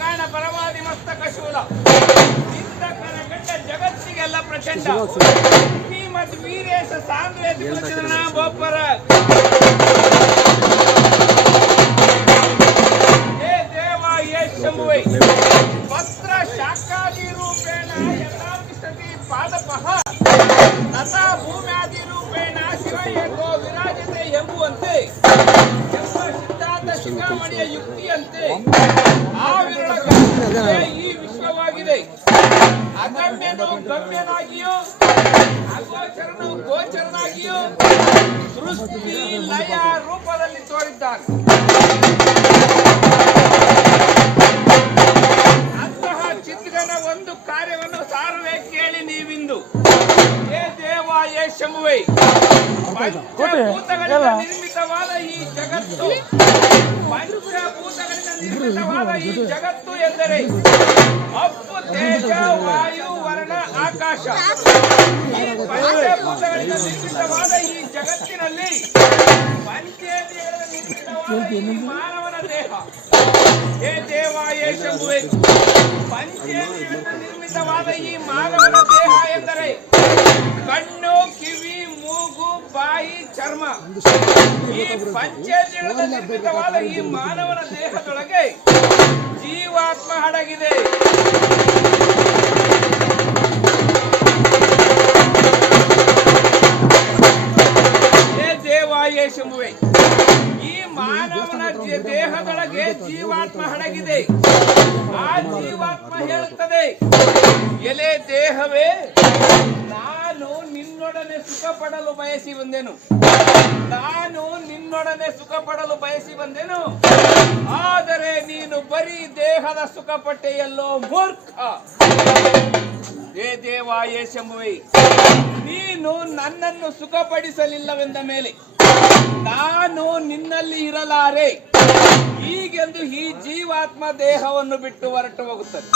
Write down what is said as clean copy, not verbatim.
ಕಾರಣ ಪರವಾದಿ ಮಸ್ತಕ ಶೂಲ ಇಂಥ ಕನಗಂಡ ಜಗತ್ತಿಗೆಲ್ಲ ಪ್ರಚಂಡ ಶ್ರೀಮದ್ ವೀರೇಶ ಸಾಂದ್ರೇತಿ ಪ್ರಚಂಡ ಬೋಪರ ಹೇ ದೇವ ಯೇ ಶಂಭುವೇ ಪತ್ರ ಶಾಖಾದಿ ರೂಪೇಣ ಯಥಾತಿಷ್ಠತಿ ಪಾದಪಃ ತಥಾ ಭೂಮ್ಯಾದಿ ರೂಪೇಣ ಶಿವ ಏಕೋ ವಿರಾಜತೆ ಎಂಬುವಂತೆ ಶಿಖಾಮಣಿಯ ಯುಕ್ತಿಯಂತೆ ಆ ವಿರಳ ಈ ವಿಶ್ವವಾಗಿದೆ. ಅಗಮ್ಯನು ಗಮ್ಯನಾಗಿಯೂ ಅಗೋಚರನು ಗೋಚರನಾಗಿಯೂ ಸೃಷ್ಟಿ ಲಯ ರೂಪದಲ್ಲಿ ತೋರಿದ್ದಾನೆ. ಅಂತಹ ಚಿತ್ರನ ಒಂದು ಕಾರ್ಯವನ್ನು ಸಾರವೇ ಕೇಳಿ ನೀವಿಂದು. ಹೇ ದೇವ ಯೇ ಶಂಭುವೇ ಪಂಚಭೂತಗಳಿಂದ ನಿರ್ಮಿತವಾದ ಈ ಜಗತ್ತು ಪಂಚಭೂತಗಳಿಂದ ನಿರ್ಮಿತವಾದ ಈ ಜಗತ್ತು ಎಂದರೆ ಅಪ್ಪು ತೇಜ ವಾಯು ವರ್ಣ ಆಕಾಶ. ಈ ಪಂಚಭೂತಗಳಿಂದ ನಿರ್ಮಿತವಾದ ಈ ಜಗತ್ತಿನಲ್ಲಿ ಪಂಚೇಂದ್ರಿಯಗಳಿಂದ ನಿರ್ಮಿತವಾದ ಈ ಮಾನವನ ದೇಹ. ಹೇ ದೇವ ಯೇ ಶಂಭುವೇ ಪಂಚೇಂದ್ರಿಯಗಳಿಂದ ನಿರ್ಮಿತವಾದ ಈ ಮಾನವನ ದೇಹ ಎಂದರೆ ಕಣ್ಣು, ಕಿವಿ, ಮೂಗು, ಬಾಯಿ, ಚರ್ಮ. ಈ ಪಂಚೇಂದ್ರಿಯಗಳಿಂದ ನಿರ್ಮಿತವಾದ ಈ ಮಾನವನ ದೇಹದೊಳಗೆ ಜೀವಾತ್ಮ ಅಡಗಿದೆ. ಹೇ ದೇವ ಯೇ ಶಂಭುವೇ ಈ ಮಾನವನ ದೇಹದೊಳಗೆ ಜೀವಾತ್ಮ ಅಡಗಿದೆ. ಆ ಜೀವಾತ್ಮ ಹೇಳುತ್ತದೆ, ಎಲೆ ದೇಹವೇ, ನಾನು ನಿನ್ನೊಡನೆ ಸುಖ ಪಡಲು ಬಯಸಿ ಬಂದೆನು. ನಾನು ನಿನ್ನೊಡನೆ ಸುಖ ಪಡಲು ಬಯಸಿ ಬಂದೆನು. ಆದರೆ ನೀನು ಬರೀ ದೇಹದ ಸುಖ ಪಟ್ಟೆಯಲ್ಲೋ ಮೂರ್ಖ. ಹೇ ದೇವ ಯೇ ಶಂಭುವೇ ನೀನು ನನ್ನನ್ನು ಸುಖಪಡಿಸಲಿಲ್ಲವೆಂದ ಮೇಲೆ ನಾನು ನಿನ್ನಲ್ಲಿ ಇರಲಾರೆ. ಹೀಗೆಂದು ಈ ಜೀವಾತ್ಮ ದೇಹವನ್ನು ಬಿಟ್ಟು ಹೊರಟು ಹೋಗುತ್ತದೆ.